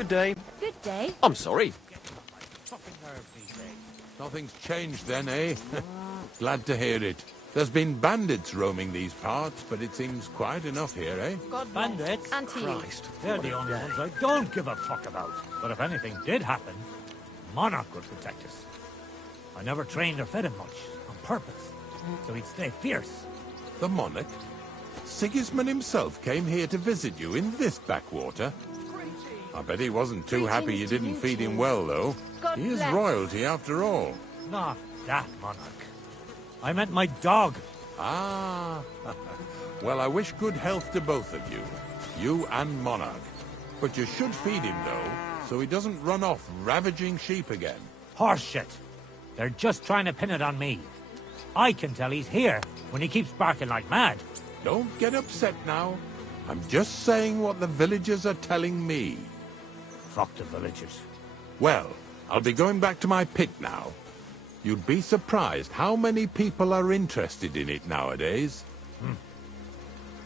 Good day. Good day. I'm sorry. Nothing's changed then, eh? Glad to hear it. There's been bandits roaming these parts, but it seems quiet enough here, eh? God Bandits? And to you. Christ. They're the only ones I don't give a fuck about. But if anything did happen, Monarch would protect us. I never trained or fed him much, on purpose, so he'd stay fierce. The monarch? Sigismund himself came here to visit you in this backwater? I bet he wasn't too happy you didn't feed him well, though. God He is bless. royalty after all. Not that Monarch. I meant my dog. Ah. Well, I wish good health to both of you. You and Monarch. But you should feed him, though, so he doesn't run off ravaging sheep again. Horseshit. They're just trying to pin it on me. I can tell he's here when he keeps barking like mad. Don't get upset now. I'm just saying what the villagers are telling me. Fuck the villagers. Well, I'll be going back to my pit now. You'd be surprised how many people are interested in it nowadays.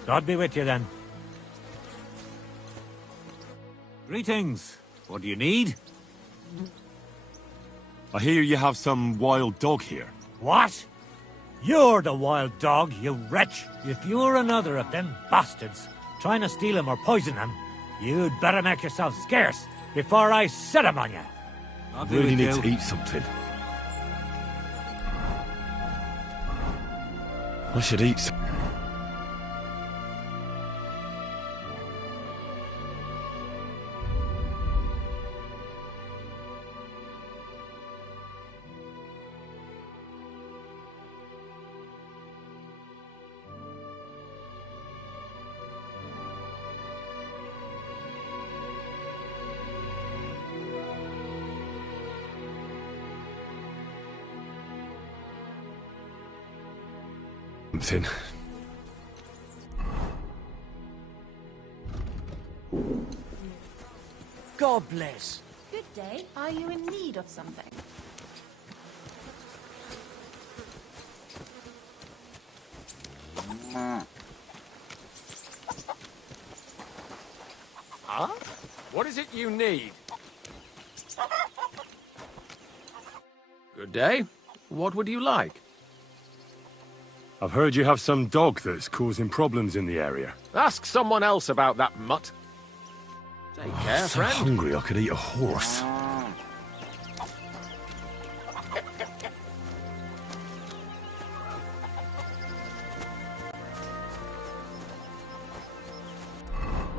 God be with you then. Greetings. What do you need? I hear you have some wild dog here. What? You're the wild dog, you wretch. If you're another of them bastards trying to steal him or poison him, you'd better make yourself scarce before I set him on you. I really need to eat something. I should eat some. Something. God bless. Good day. Are you in need of something? Huh? What is it you need? Good day. What would you like? I've heard you have some dog that's causing problems in the area. Ask someone else about that mutt. Take care, I'm so friend. hungry I could eat a horse.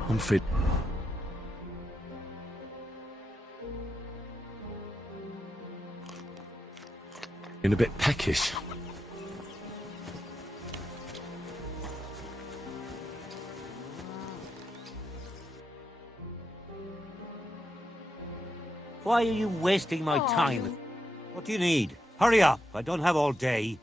I'm fit. In a bit peckish. Why are you wasting my time? What do you need? Hurry up. I don't have all day.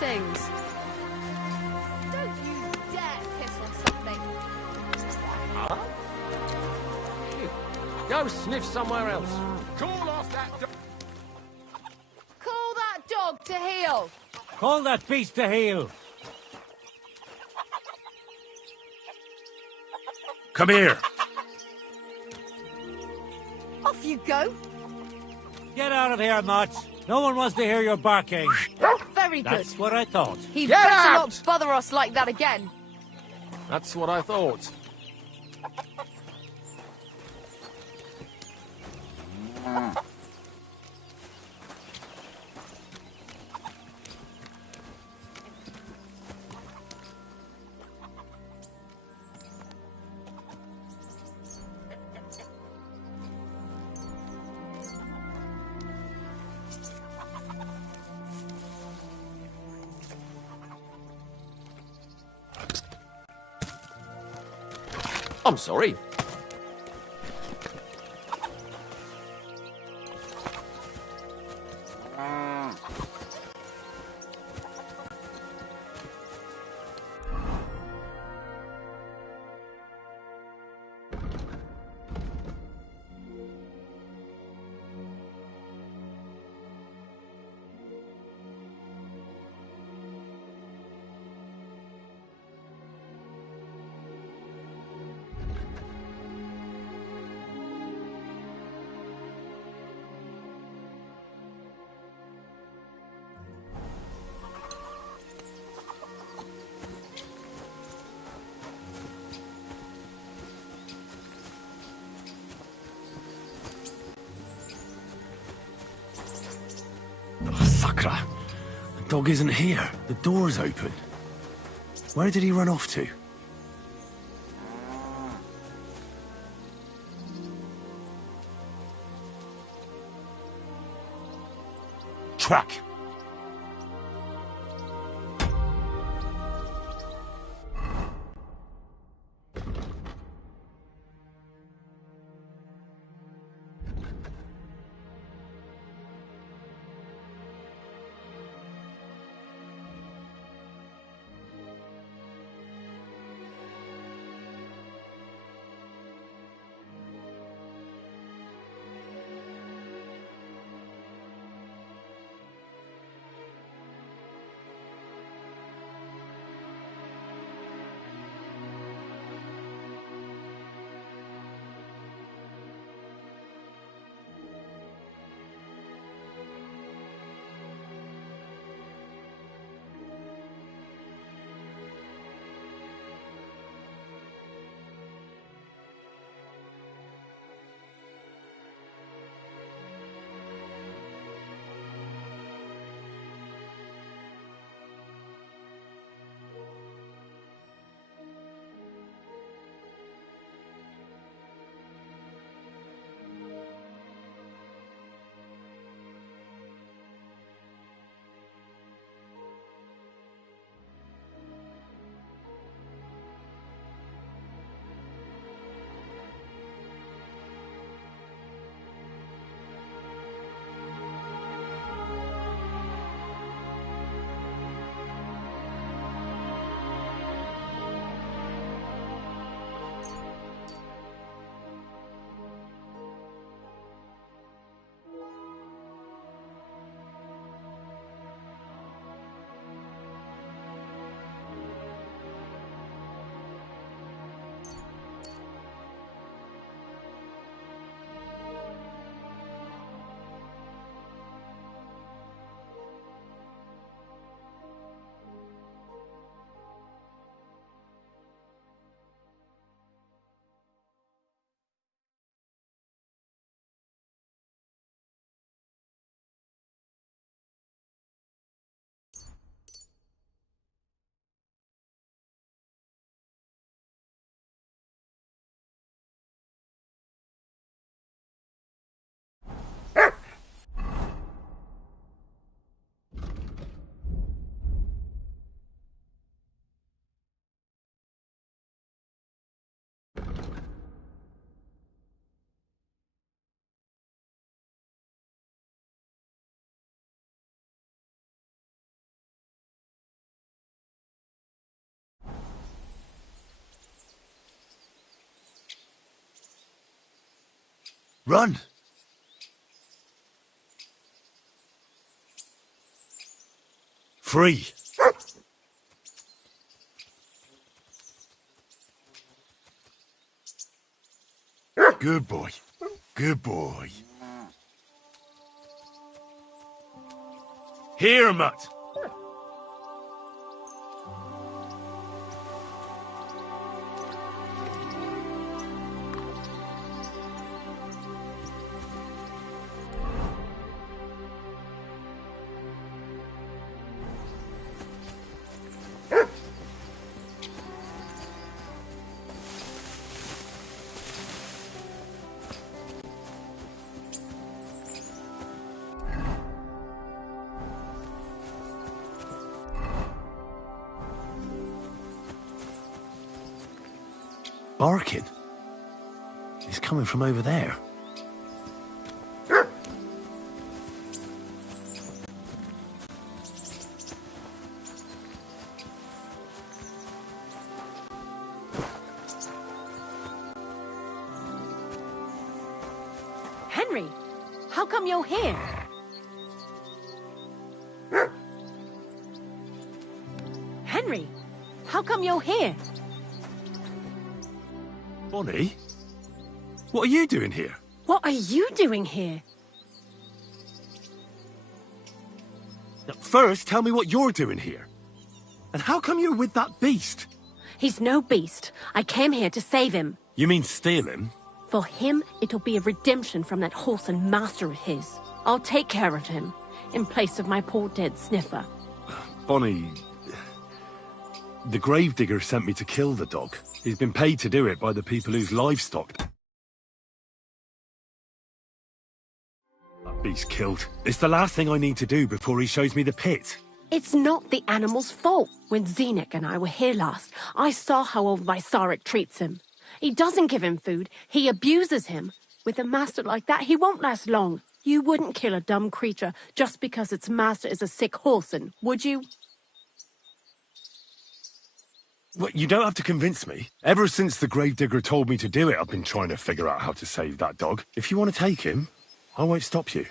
Greetings. Don't you dare piss on something. Huh? Phew. Go sniff somewhere else. Call off that dog. Call that dog to heel. Call that beast to heel. Come here. Off you go. Get out of here, Mutt. No one wants to hear your barking. Very good. That's what I thought. He'd Get better out! not bother us like that again. That's what I thought. I'm sorry. Sakra! The dog isn't here. The door's open. Where did he run off to? Track! Run! Free! Good boy. Good boy. Here, Mutt! Barking? coming from over there. Henry, how come you're here? Henry, how come you're here? Bonnie? What are you doing here? What are you doing here? Now, first, tell me what you're doing here. And how come you're with that beast? He's no beast. I came here to save him. You mean steal him? For him, it'll be a redemption from that horse and master of his. I'll take care of him, in place of my poor dead Sniffer. Bonnie... The gravedigger sent me to kill the dog. He's been paid to do it by the people whose livestock... That beast killed. It's the last thing I need to do before he shows me the pit. It's not the animal's fault. When Zenek and I were here last, I saw how old Vysarik treats him. He doesn't give him food, he abuses him. With a master like that, he won't last long. You wouldn't kill a dumb creature just because its master is a sick horseman, would you? Well, you don't have to convince me. Ever since the gravedigger told me to do it, I've been trying to figure out how to save that dog. If you want to take him, I won't stop you.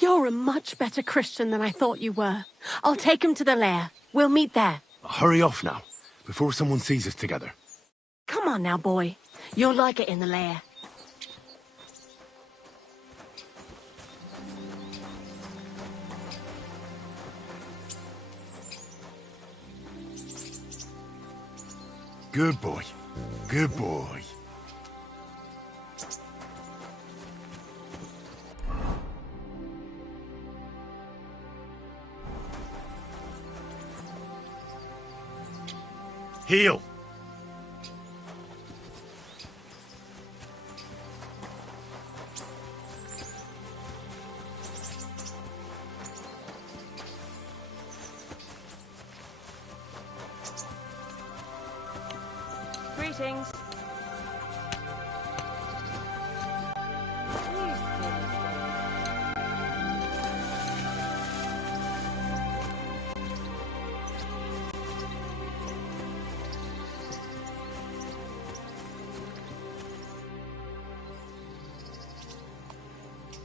You're a much better Christian than I thought you were. I'll take him to the lair. We'll meet there. Hurry off now, before someone sees us together. Come on now, boy. You'll like it in the lair. Good boy. Good boy. Heel. Greetings.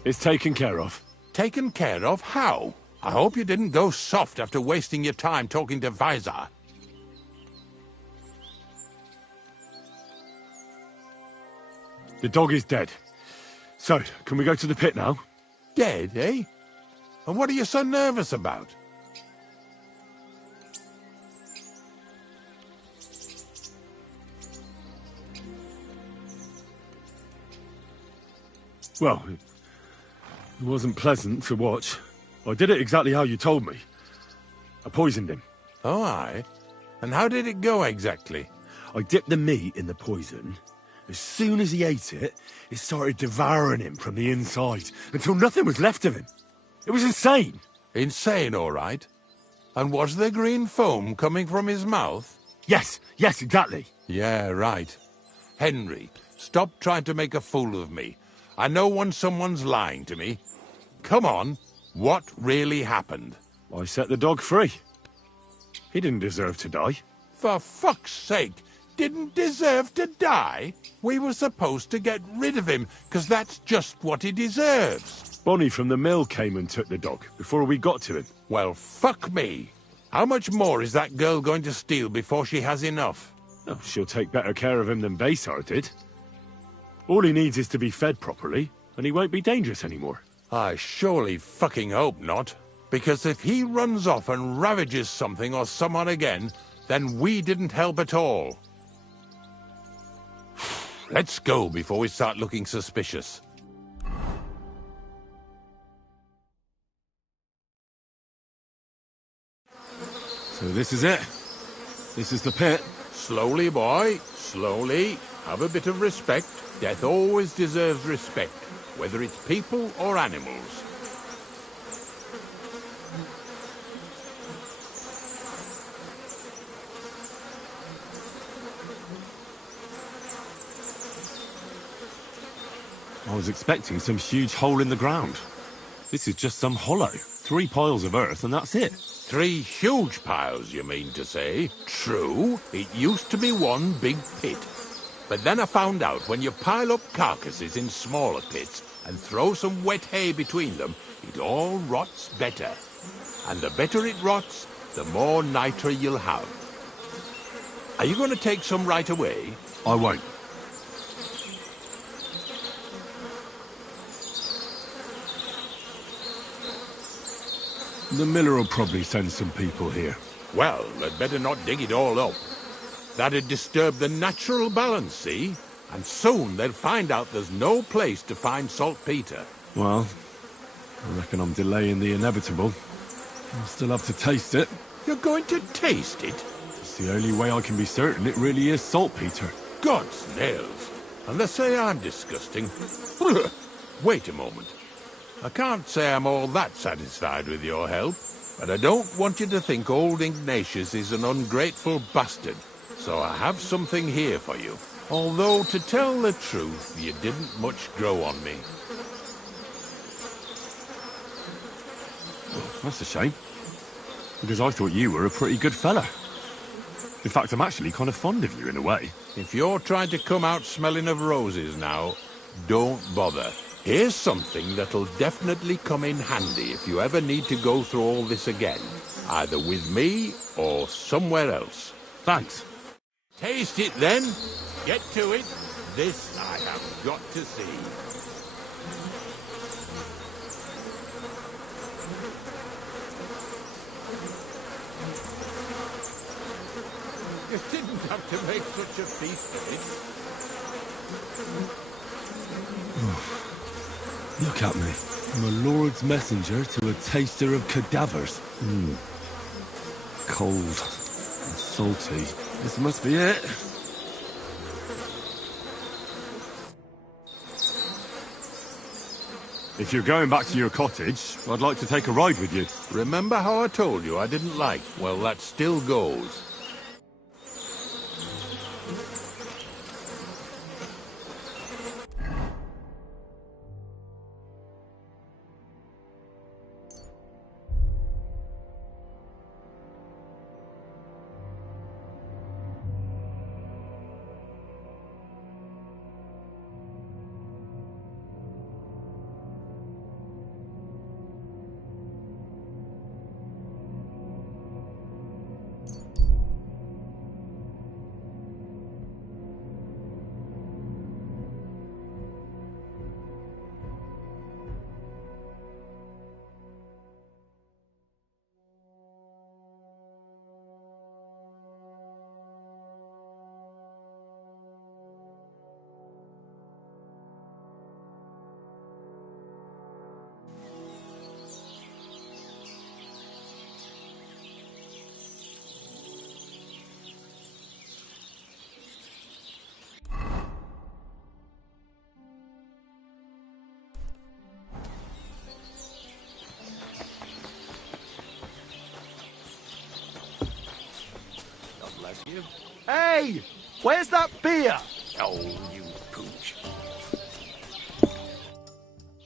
It's taken care of. Taken care of? How? I hope you didn't go soft after wasting your time talking to Visor. The dog is dead. So, can we go to the pit now? Dead, eh? And what are you so nervous about? Well, it wasn't pleasant to watch. I did it exactly how you told me. I poisoned him. Oh, aye? And how did it go exactly? I dipped the meat in the poison. As soon as he ate it, it started devouring him from the inside, until nothing was left of him. It was insane. Insane, all right. And was there green foam coming from his mouth? Yes, exactly. Yeah, right. Henry, stop trying to make a fool of me. I know when someone's lying to me. Come on, what really happened? I set the dog free. He didn't deserve to die. For fuck's sake, didn't deserve to die? We were supposed to get rid of him, because that's just what he deserves. Bonnie from the mill came and took the dog before we got to him. Well, fuck me. How much more is that girl going to steal before she has enough? Oh, she'll take better care of him than Baysar did. All he needs is to be fed properly, and he won't be dangerous anymore. I surely fucking hope not. Because if he runs off and ravages something or someone again, then we didn't help at all. Let's go before we start looking suspicious. So this is it. This is the pit. Slowly, boy, slowly. Have a bit of respect. Death always deserves respect, whether it's people or animals. I was expecting some huge hole in the ground. This is just some hollow. 3 piles of earth and that's it. 3 huge piles, you mean to say? True, it used to be one big pit. But then I found out when you pile up carcasses in smaller pits and throw some wet hay between them, it all rots better. And the better it rots, the more nitra you'll have. Are you going to take some right away? I won't. The miller will probably send some people here. Well, they'd better not dig it all up. That'd disturb the natural balance, see? And soon they'll find out there's no place to find saltpeter. Well, I reckon I'm delaying the inevitable. I'll still have to taste it. You're going to taste it? It's the only way I can be certain it really is saltpeter. God's nails. And they say I'm disgusting. Wait a moment. I can't say I'm all that satisfied with your help, but I don't want you to think old Ignatius is an ungrateful bastard, so I have something here for you. Although, to tell the truth, you didn't much grow on me. That's a shame. Because I thought you were a pretty good fella. In fact, I'm actually kind of fond of you in a way. If you're trying to come out smelling of roses now, don't bother. Here's something that'll definitely come in handy if you ever need to go through all this again. Either with me or somewhere else. Thanks. Taste it then. Get to it. This I have got to see. You didn't have to make such a feast of it. Look at me. I'm a lord's messenger to a taster of cadavers. Cold and salty. This must be it. If you're going back to your cottage, I'd like to take a ride with you. Remember how I told you I didn't like? Well, that still goes. Hey! Where's that beer? Oh, you pooch.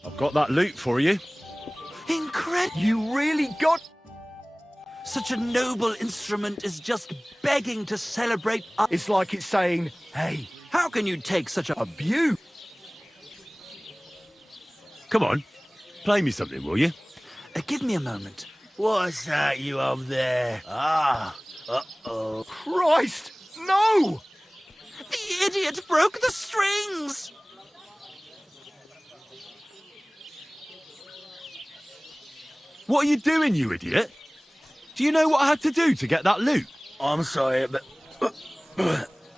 I've got that loot for you. Incredible! You really got... Such a noble instrument is just begging to celebrate. It's like it's saying, hey, How can you take such a abuse? Come on, play me something, will you? Give me a moment. What's that you up there? Uh-oh. Christ! No! The idiot broke the strings! What are you doing, you idiot? Do you know what I had to do to get that loot? I'm sorry, but...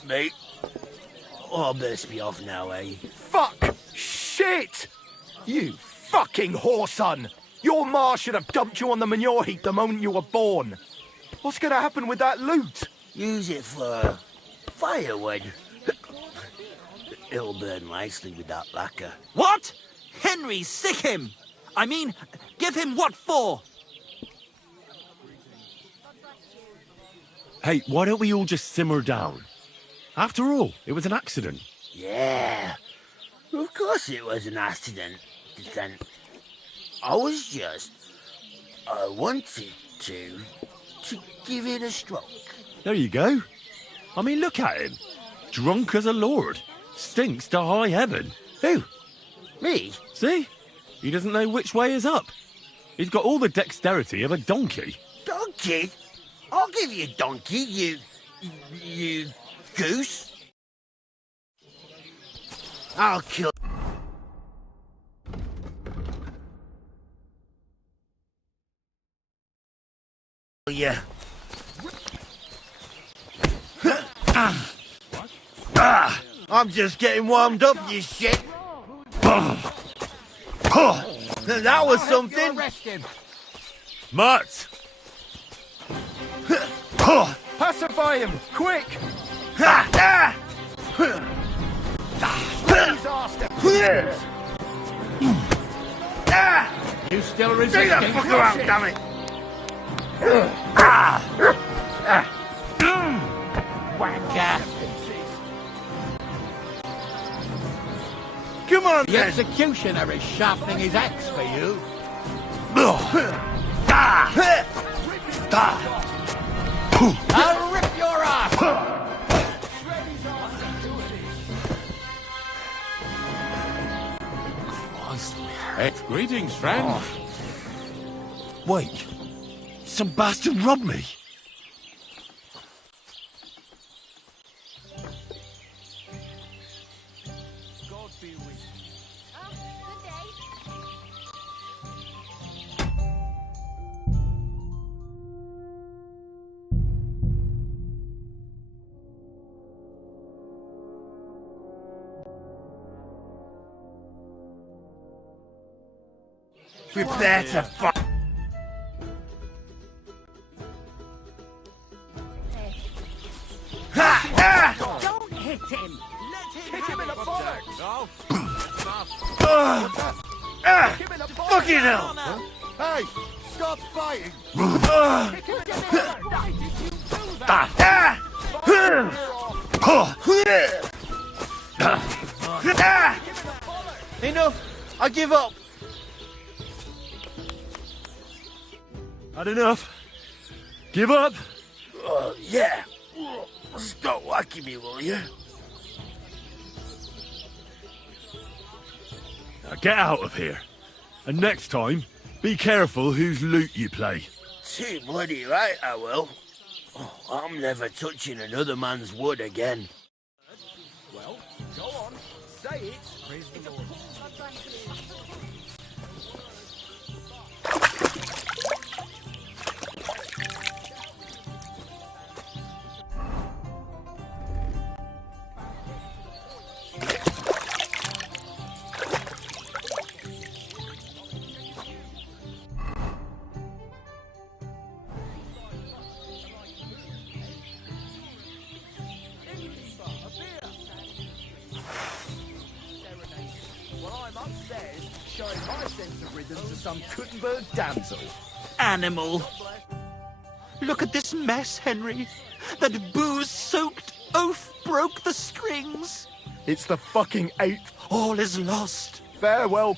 mate. Oh, I best be off now, eh? Fuck! Shit! You fucking whoreson! Your ma should have dumped you on the manure heap the moment you were born. What's gonna happen with that loot? Use it for firewood. It'll burn nicely with that lacquer. What? Henry, sick him! I mean, give him what for? Hey, why don't we all just simmer down? After all, it was an accident. Yeah. Of course it was an accident. I wanted to give it a stroke. There you go. I mean, look at him. Drunk as a lord. Stinks to high heaven. Who? Me? See? He doesn't know which way is up. He's got all the dexterity of a donkey. Donkey? I'll give you a donkey, you goose. I'll kill you. I'm just getting warmed up, you shit. That was something. Mutt! Pacify him, quick! His arse You still Take resisting? that fucker out, damn it! Wanker! Come on, The then. executioner is sharpening his axe for you. I'll rip your ass! Greetings, friend. Wait. Some bastard robbed me. Prepare to fight. Don't hit him! Kick him in the bollocks! Fucking hell! Hey, stop fighting! Kick him in the bollocks! Why did you do that? Enough! I give up! Had enough? Give up? Yeah. Stop whacking me, will you? Now get out of here. And next time, be careful whose loot you play. Too bloody right, I will. Oh, I'm never touching another man's wood again. Well, go on, say it. Praise the Lord. Showing my sense of rhythm to some Kuttenberg damsel. Animal! Look at this mess, Henry. That booze-soaked oaf broke the strings. It's the fucking 8th. All is lost. Farewell.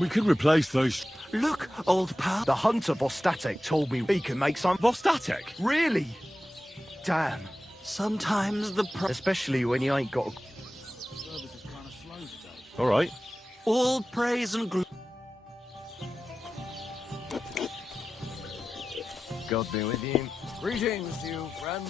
We could replace those... Look, old pal. The hunter Vostatek told me he can make some... Vostatek? Really? Damn. Sometimes the Especially when you ain't got... All right. all praise and glory. God be with you. Greetings, you friend.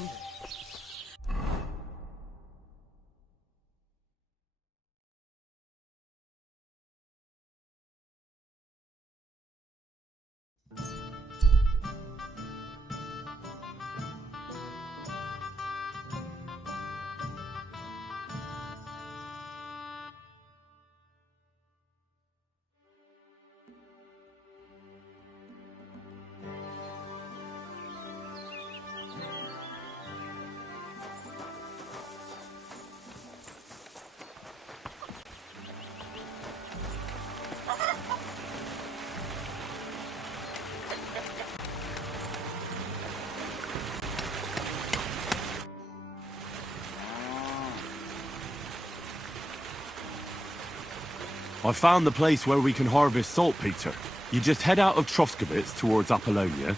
I found the place where we can harvest saltpeter. You just head out of Troskowitz towards Apollonia.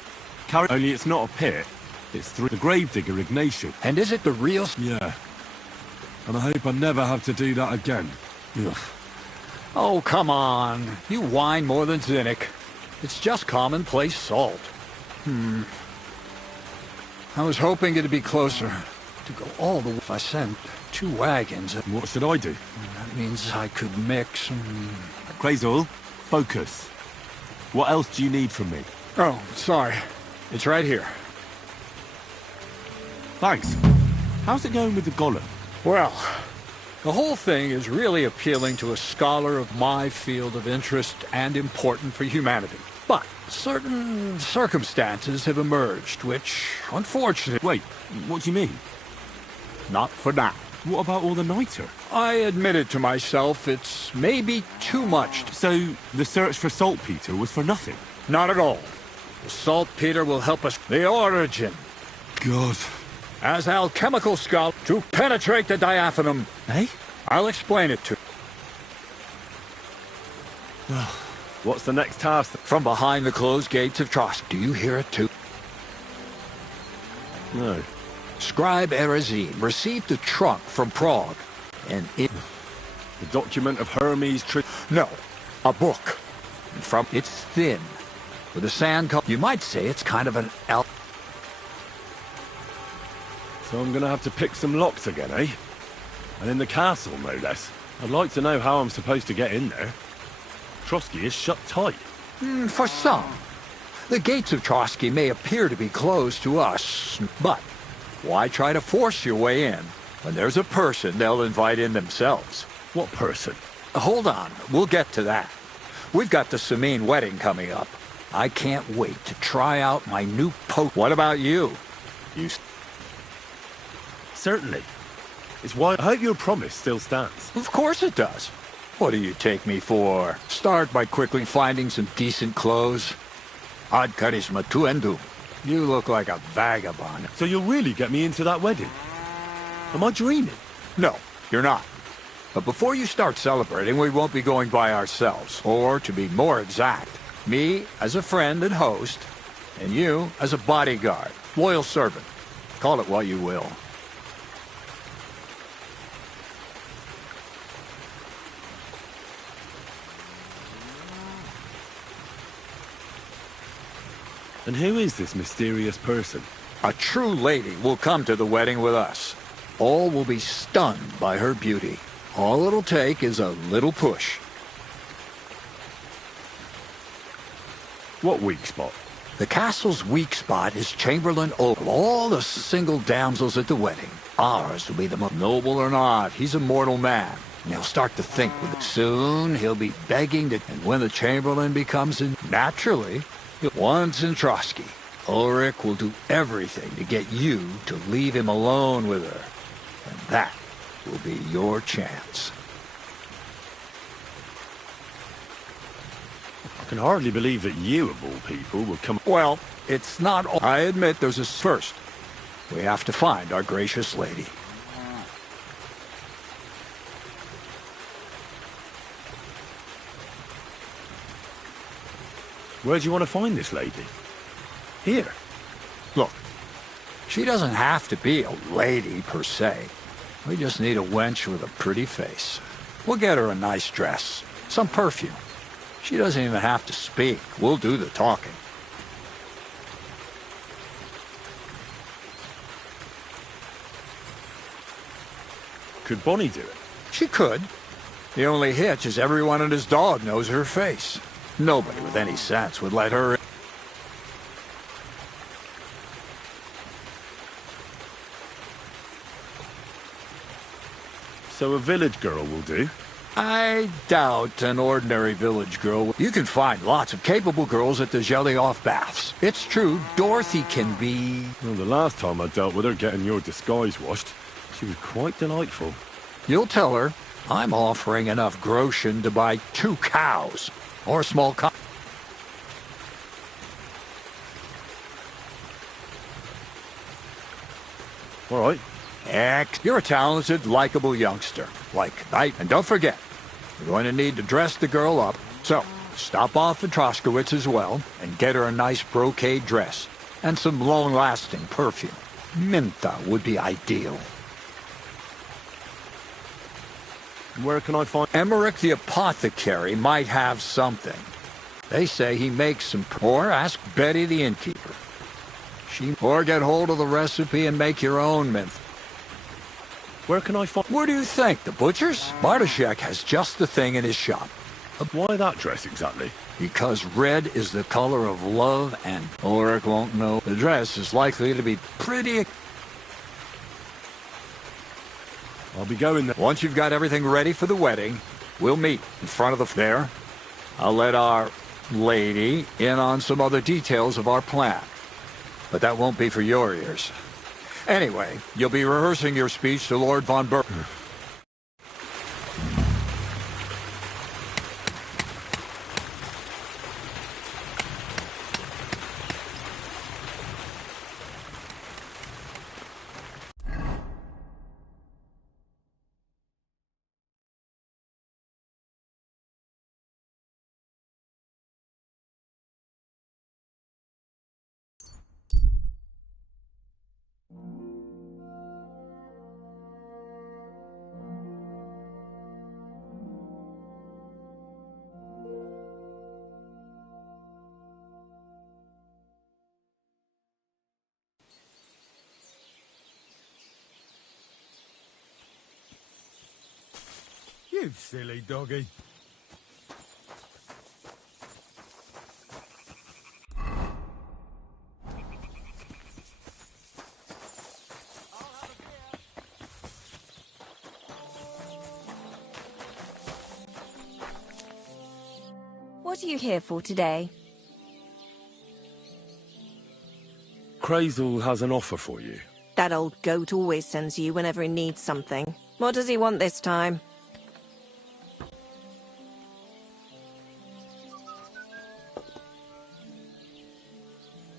Only it's not a pit. It's through the gravedigger Ignatius. And is it the real... Yeah. And I hope I never have to do that again. Ugh. Oh, come on. You whine more than Zinnik. It's just commonplace salt. I was hoping it'd be closer. To go all the way. If I sent 2 wagons... What should I do? That means I could mix... Quasol, focus. What else do you need from me? Oh, sorry. It's right here. Thanks. How's it going with the golem? Well, the whole thing is really appealing to a scholar of my field of interest and important for humanity. But certain circumstances have emerged, which, unfortunately... Wait, what do you mean? Not for now. What about all the niter? I admitted to myself it's maybe too much. So, the search for saltpeter was for nothing? Not at all. The saltpeter will help us... The origin. God. As alchemical scholar, to penetrate the diaphanum. Eh? I'll explain it to you. What's the next task? From behind the closed gates of Trosk. Do you hear it too? No. Scribe Erezine received a trunk from Prague, and it... The document of Hermes... No, a book. And from... It's thin, with a sand color. You might say it's kind of an So I'm gonna have to pick some locks again, eh? And in the castle, no less. I'd like to know how I'm supposed to get in there. Trotsky is shut tight. For some. The gates of Trotsky may appear to be closed to us, but why try to force your way in when there's a person they'll invite in themselves? What person? Hold on, we'll get to that. We've got the Samine wedding coming up. I can't wait to try out my new What about you? You... Certainly. It's why I hope your promise still stands. Of course it does. What do you take me for? Start by quickly finding some decent clothes. Ad charisma tuendum. You look like a vagabond. So you'll really get me into that wedding? Am I dreaming? No, you're not. But before you start celebrating, we won't be going by ourselves. Or, to be more exact, me as a friend and host, and you as a bodyguard, loyal servant. Call it what you will. And who is this mysterious person? A true lady will come to the wedding with us. All will be stunned by her beauty. All it'll take is a little push. What weak spot? The castle's weak spot is Chamberlain Opal. All the single damsels at the wedding. Ours will be the most noble or not. He's a mortal man. And he'll start to think with it. Soon he'll be begging to... And when the Chamberlain becomes naturally... Once in Trotsky, Ulrich will do everything to get you to leave him alone with her. And that will be your chance. I can hardly believe that you, of all people, will come... Well, it's not all... I admit there's a first. We have to find our gracious lady. Where do you want to find this lady? Here. Look, she doesn't have to be a lady, per se. We just need a wench with a pretty face. We'll get her a nice dress, some perfume. She doesn't even have to speak. We'll do the talking. Could Bonnie do it? She could. The only hitch is everyone and his dog knows her face. Nobody with any sense would let her in. So a village girl will do? I doubt an ordinary village girl. You can find lots of capable girls at the Zhelyov baths. It's true, Dorothy can be... Well, the last time I dealt with her getting your disguise washed, she was quite delightful. You'll tell her I'm offering enough groschen to buy 2 cows. Or a small co... All right. You're a talented, likable youngster. Like, and don't forget, We're going to need to dress the girl up. So, stop off at Troskowitz as well, and get her a nice brocade dress. And some long-lasting perfume. Mentha would be ideal. Where can I find... Emmerich the apothecary might have something. They say he makes some... Or ask Betty the innkeeper. Or get hold of the recipe and make your own mentha. Where can I find... Where do you think? The butcher's? Bartoszek has just the thing in his shop. Why that dress exactly? Because red is the color of love, and Ulrich won't know. The dress is likely to be pretty... I'll be going there. Once you've got everything ready for the wedding, we'll meet in front of the... There. I'll let our lady in on some other details of our plan. But that won't be for your ears. Anyway, you'll be rehearsing your speech to Lord von Berg. You silly doggy. What are you here for today? Crazel has an offer for you. That old goat always sends you whenever he needs something. What does he want this time?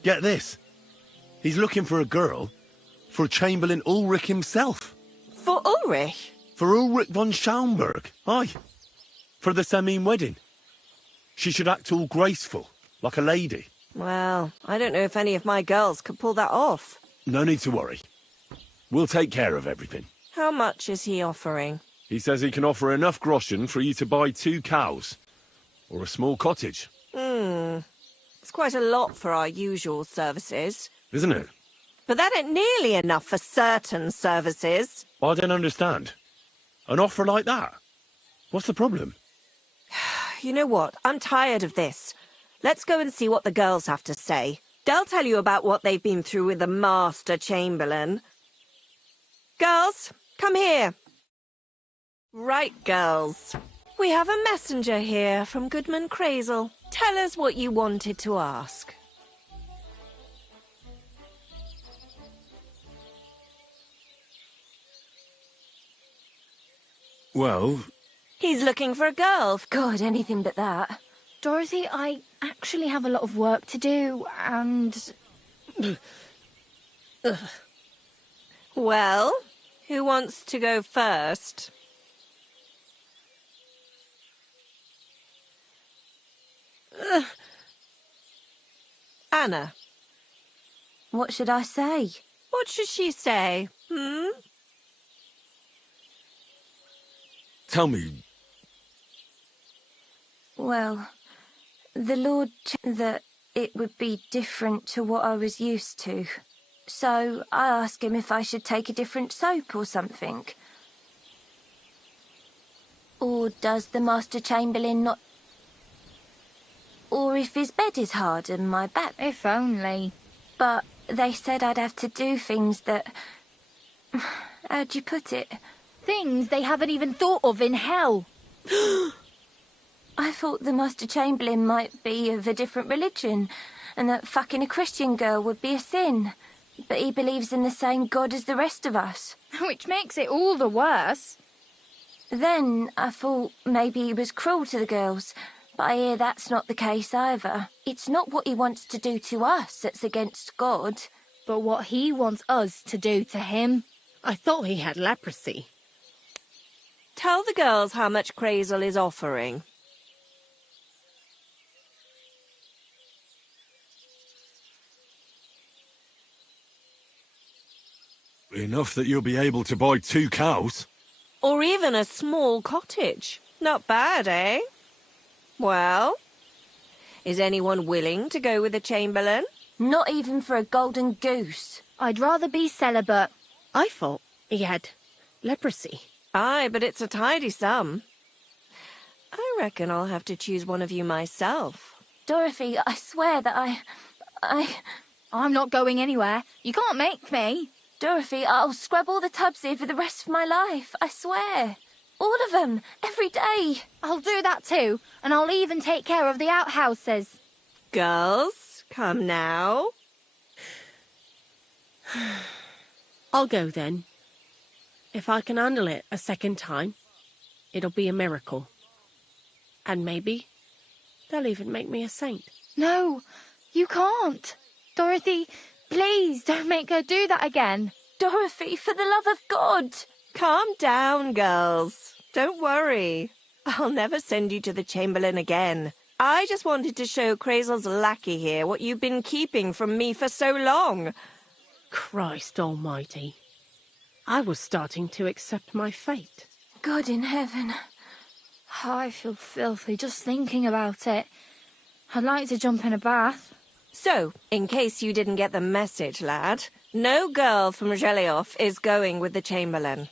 Get this. He's looking for a girl for Chamberlain Ulrich himself. For Ulrich? For Ulrich von Schaumburg. Aye. For the Samine wedding. She should act all graceful, like a lady. Well, I don't know if any of my girls could pull that off. No need to worry. We'll take care of everything. How much is he offering? He says he can offer enough groschen for you to buy 2 cows. Or a small cottage. It's quite a lot for our usual services. Isn't it? But that ain't nearly enough for certain services. I don't understand. An offer like that? What's the problem? You know what? I'm tired of this. Let's go and see what the girls have to say. They'll tell you about what they've been through with the Master Chamberlain. Girls, come here. Right, girls. We have a messenger here from Goodman Crazel. Tell us what you wanted to ask. Well... He's looking for a girl. God, anything but that. Dorothy, I actually have a lot of work to do, and... Well, who wants to go first? Anna. What should I say? What should she say? Tell me... Well, the Lord that it would be different to what I was used to. So I asked him if I should take a different soap or something. Or does the Master Chamberlain not... Or if his bed is hard and my back... If only. But they said I'd have to do things that... How'd you put it? Things they haven't even thought of in hell. I thought the Master Chamberlain might be of a different religion, and that fucking a Christian girl would be a sin. But he believes in the same God as the rest of us. Which makes it all the worse. Then I thought maybe he was cruel to the girls, but I hear that's not the case either. It's not what he wants to do to us that's against God. But what he wants us to do to him. I thought he had leprosy. Tell the girls how much Crazel is offering. Enough that you'll be able to buy 2 cows. Or even a small cottage. Not bad, eh? Well, is anyone willing to go with the Chamberlain? Not even for a golden goose. I'd rather be celibate. I thought he had leprosy. Aye, but it's a tidy sum. I reckon I'll have to choose one of you myself. Dorothy, I swear that I'm not going anywhere. You can't make me. Dorothy, I'll scrub all the tubs here for the rest of my life. I swear. All of them. Every day. I'll do that too. And I'll even take care of the outhouses. Girls, come now. I'll go then. If I can handle it a second time, it'll be a miracle. And maybe they'll even make me a saint. No, you can't. Dorothy, please don't make her do that again. Dorothy, for the love of God. Calm down, girls. Don't worry. I'll never send you to the Chamberlain again. I just wanted to show Crazel's lackey here what you've been keeping from me for so long. Christ almighty. I was starting to accept my fate. God in heaven. I feel filthy just thinking about it. I'd like to jump in a bath. So, in case you didn't get the message, lad, no girl from Zhelioff is going with the Chamberlain.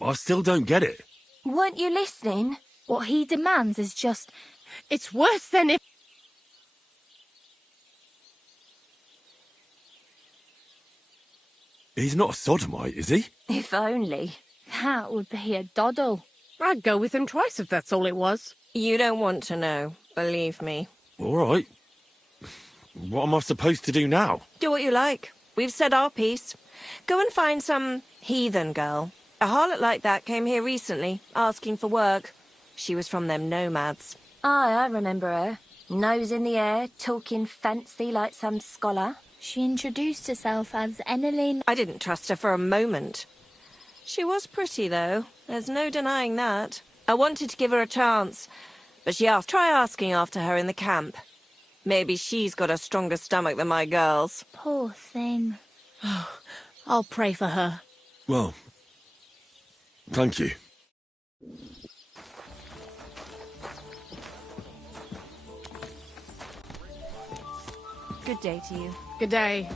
I still don't get it. Weren't you listening? What he demands is just... It's worse than if... He's not a sodomite, is he? If only. That would be a doddle. I'd go with him twice if that's all it was. You don't want to know, believe me. All right. What am I supposed to do now? Do what you like. We've said our piece. Go and find some heathen girl. A harlot like that came here recently, asking for work. She was from them nomads. Aye, I remember her. Nose in the air, talking fancy like some scholar. She introduced herself as Enelin. I didn't trust her for a moment. She was pretty, though. There's no denying that. I wanted to give her a chance, but she asked, try asking after her in the camp. Maybe she's got a stronger stomach than my girls. Poor thing. I'll pray for her. Well, thank you. Good day to you. Good day.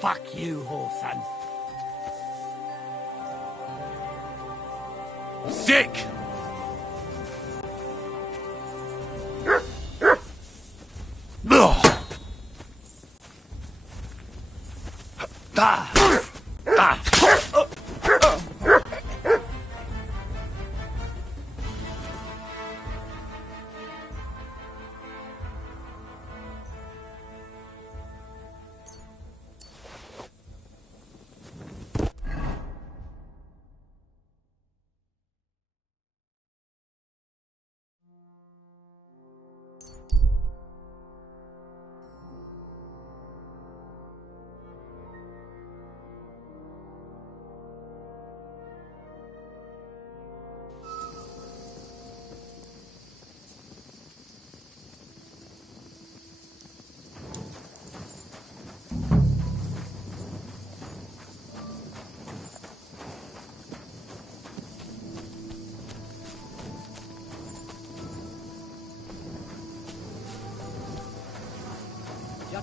Fuck you, whoreson. Sick!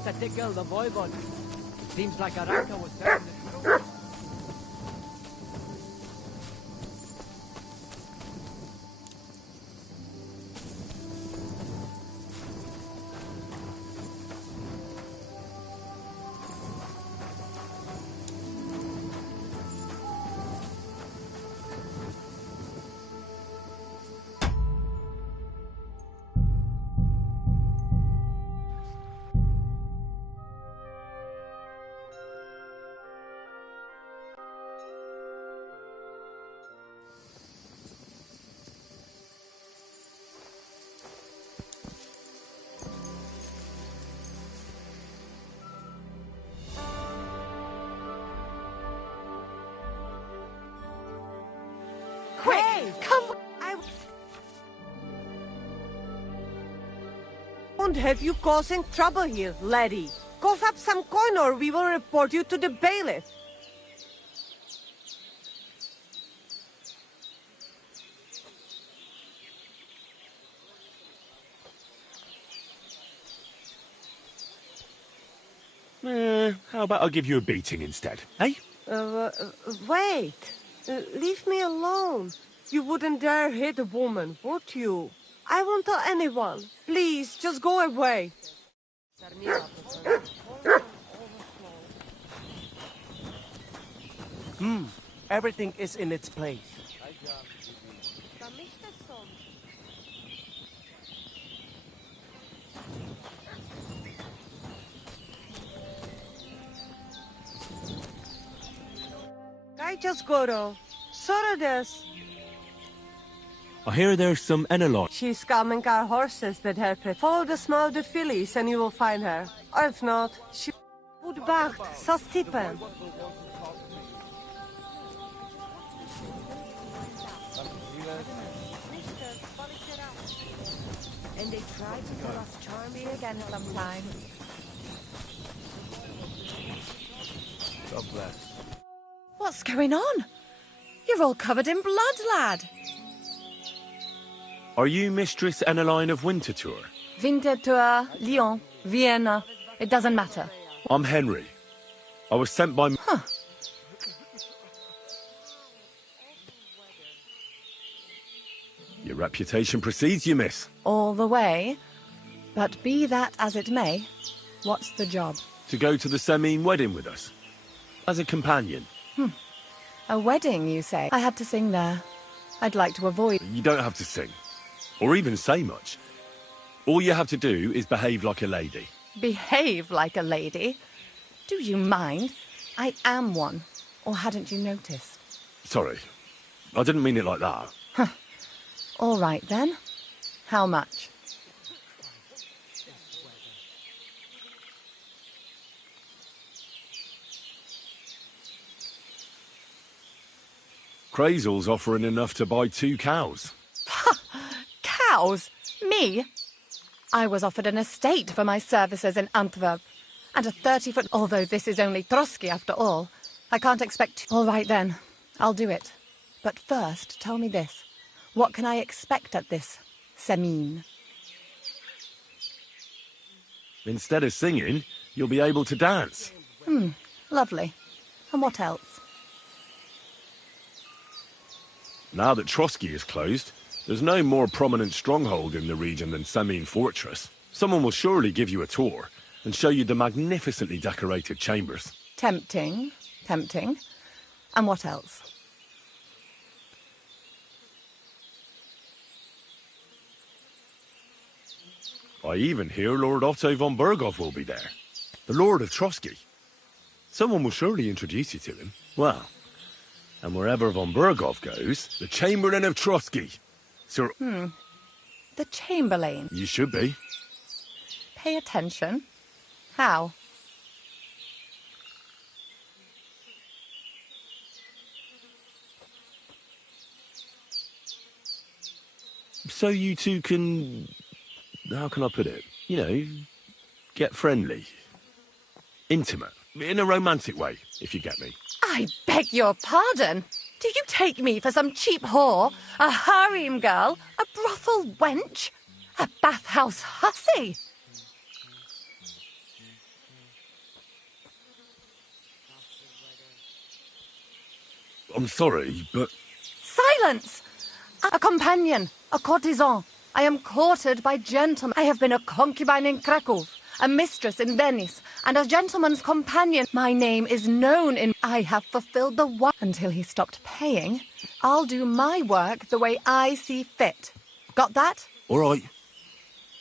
to tickle the voivod. Seems like Araka was down the throat. Won't have you causing trouble here, laddie. Cough up some coin or we will report you to the bailiff. How about I give you a beating instead, eh? Wait. Leave me alone. You wouldn't dare hit a woman, would you? I won't tell anyone. Please, just go away. Everything is in its place. Kajos Goro. Sorades. I hear there's some Enelon. She's coming our horses with her. Follow the smell of the fillies and you will find her. Or if not, she would bacht, so stipen. And they try to do us charming again sometime. God bless. What's going on? You're all covered in blood, lad. Are you Mistress Eneline of Winterthur? Winterthur, Lyon, Vienna. It doesn't matter. I'm Henry. I was sent by... Huh. Your reputation precedes you, miss. All the way. But be that as it may, what's the job? To go to the Semine wedding with us. As a companion. A wedding, you say? I had to sing there. I'd like to avoid... You don't have to sing. Or even say much. All you have to do is behave like a lady. Behave like a lady? Do you mind? I am one. Or hadn't you noticed? Sorry. I didn't mean it like that. All right, then. How much? Crazel's offering enough to buy 2 cows. Cows? Me? I was offered an estate for my services in Antwerp. And a 30-foot... Although this is only Trotsky after all. I can't expect... All right, then. I'll do it. But first, tell me this. What can I expect at this Semine? Instead of singing, you'll be able to dance. Lovely. And what else? Now that Trotsky is closed, there's no more prominent stronghold in the region than Semine Fortress. Someone will surely give you a tour and show you the magnificently decorated chambers. Tempting. Tempting. And what else? I even hear Lord Otto von Berghoff will be there. The Lord of Trotsky. Someone will surely introduce you to him. Well, and wherever von Berghoff goes, the Chamberlain of Trotsky. Sir... The Chamberlain. You should be. Pay attention. How? So you two can... How can I put it? You know, get friendly. Intimate. In a romantic way, if you get me. I beg your pardon. Do you take me for some cheap whore? A harem girl? A brothel wench? A bathhouse hussy? I'm sorry, but... Silence! A companion, a courtesan. I am courted by gentlemen. I have been a concubine in Krakow, a mistress in Venice, and a gentleman's companion. My name is known in... I have fulfilled the one... Until he stopped paying, I'll do my work the way I see fit. Got that? All right.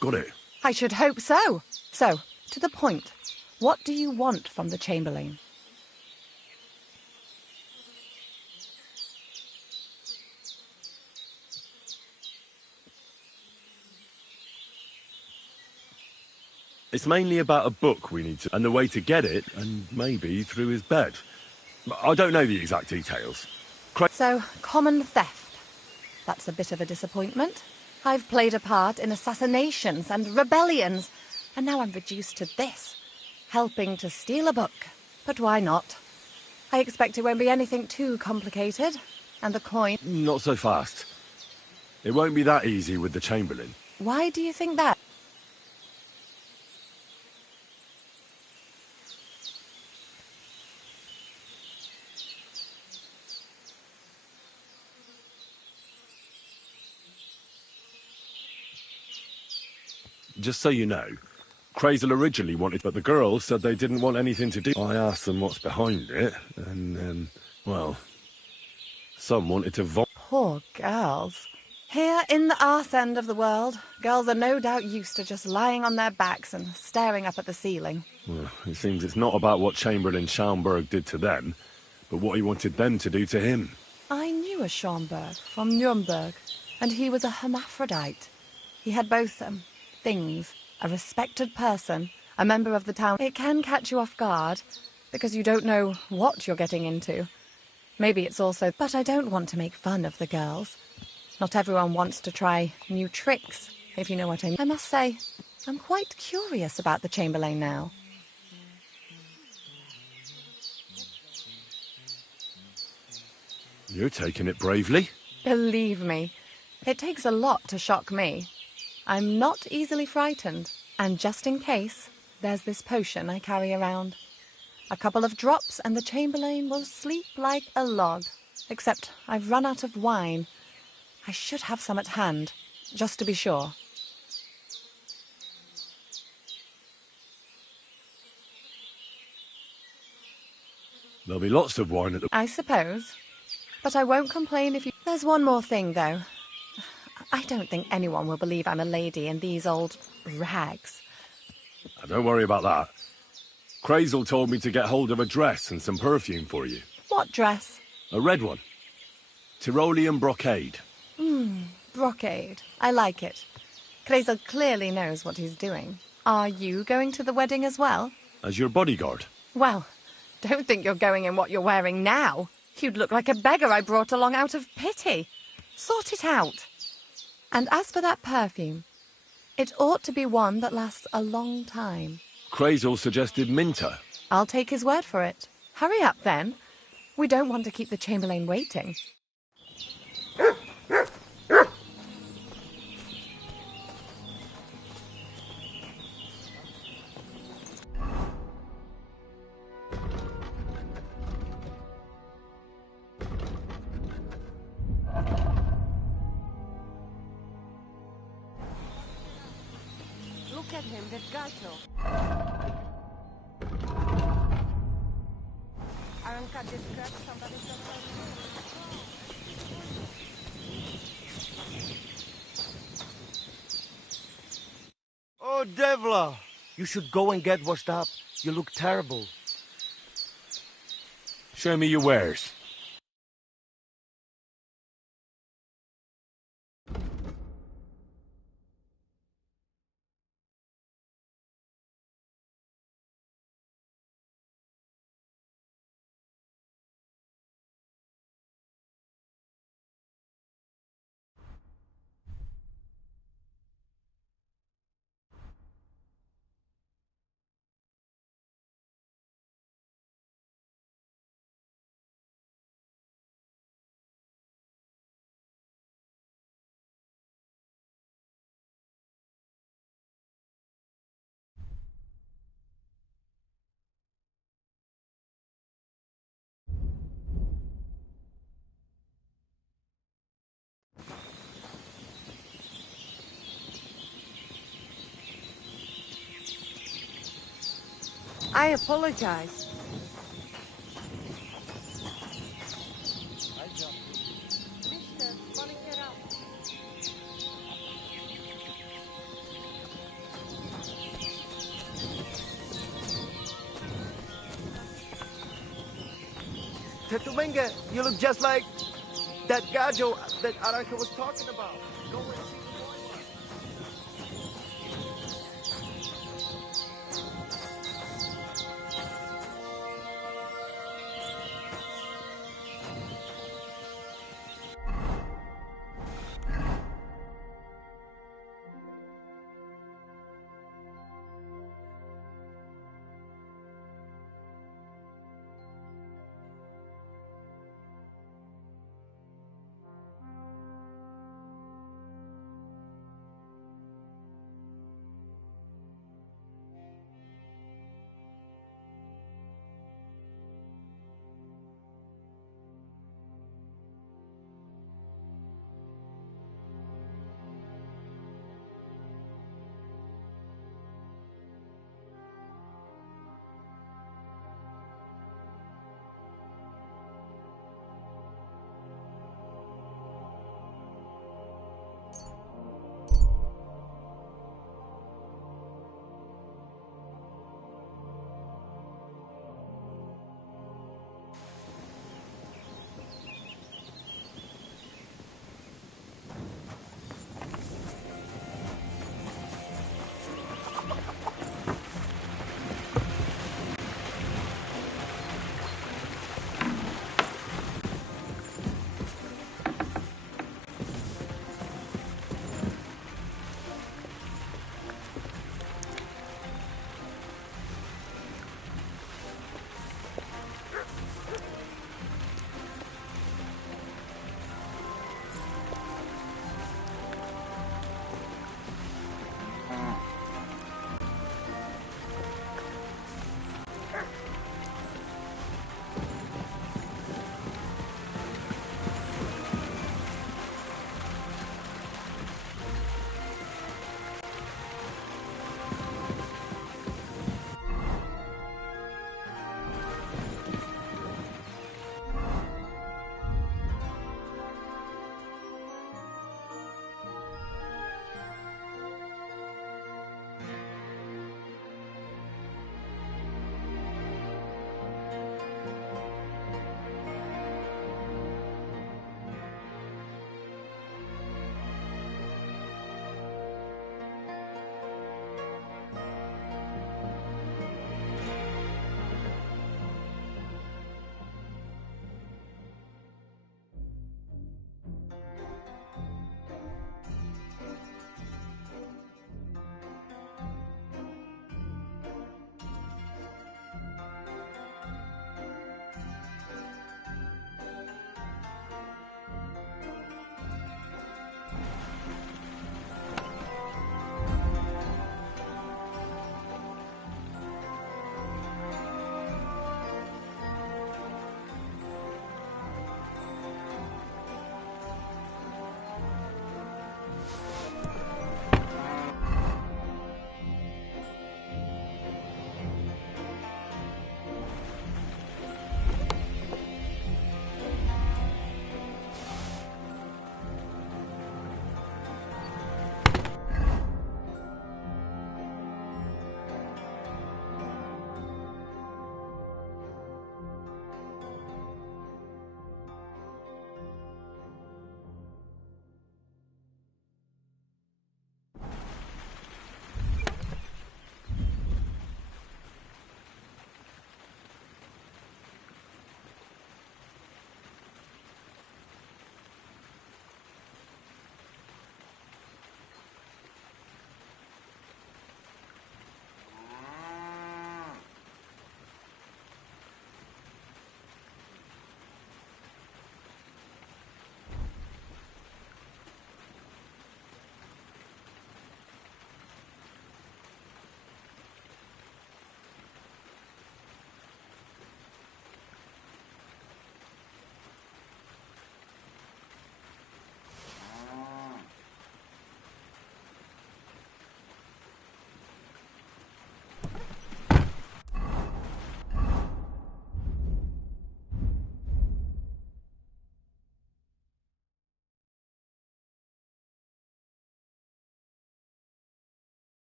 Got it. I should hope so. So, to the point. What do you want from the Chamberlain? It's mainly about a book we need to... and the way to get it, and maybe through his bed. I don't know the exact details. So, common theft. That's a bit of a disappointment. I've played a part in assassinations and rebellions, and now I'm reduced to this. Helping to steal a book. But why not? I expect it won't be anything too complicated. And the coin... Not so fast. It won't be that easy with the Chamberlain. Why do you think that? Just so you know, Crazel originally wanted, but the girls said they didn't want anything to do. I asked them what's behind it, and, well, some wanted to Poor girls. Here in the arse end of the world, girls are no doubt used to just lying on their backs and staring up at the ceiling. Well, it seems it's not about what Chamberlain Schaumburg did to them, but what he wanted them to do to him. I knew a Schaumburg from Nuremberg, and he was a hermaphrodite. He had both things. A respected person, a member of the town. It can catch you off guard, because you don't know what you're getting into. Maybe it's also... But I don't want to make fun of the girls. Not everyone wants to try new tricks, if you know what I mean. I must say, I'm quite curious about the Chamberlain now. You're taking it bravely. Believe me, it takes a lot to shock me. I'm not easily frightened, and just in case, there's this potion I carry around. A couple of drops and the Chamberlain will sleep like a log. Except I've run out of wine. I should have some at hand, just to be sure. There'll be lots of wine at the... I suppose. But I won't complain if you... There's one more thing, though. I don't think anyone will believe I'm a lady in these old rags. Don't worry about that. Crazel told me to get hold of a dress and some perfume for you. What dress? A red one. Tyrolean brocade. Brocade. I like it. Crazel clearly knows what he's doing. Are you going to the wedding as well? As your bodyguard. Well, don't think you're going in what you're wearing now. You'd look like a beggar I brought along out of pity. Sort it out. And as for that perfume, it ought to be one that lasts a long time. Crazel suggested Minter. I'll take his word for it. Hurry up, then. We don't want to keep the Chamberlain waiting. Look at him, that gato. Aren't got this scratch, somebody's gonna... Oh, Devla! You should go and get washed up. You look terrible. Show me your wares. I apologize. Tetumenga, you look just like that Gajo that Aranka was talking about. Go and see.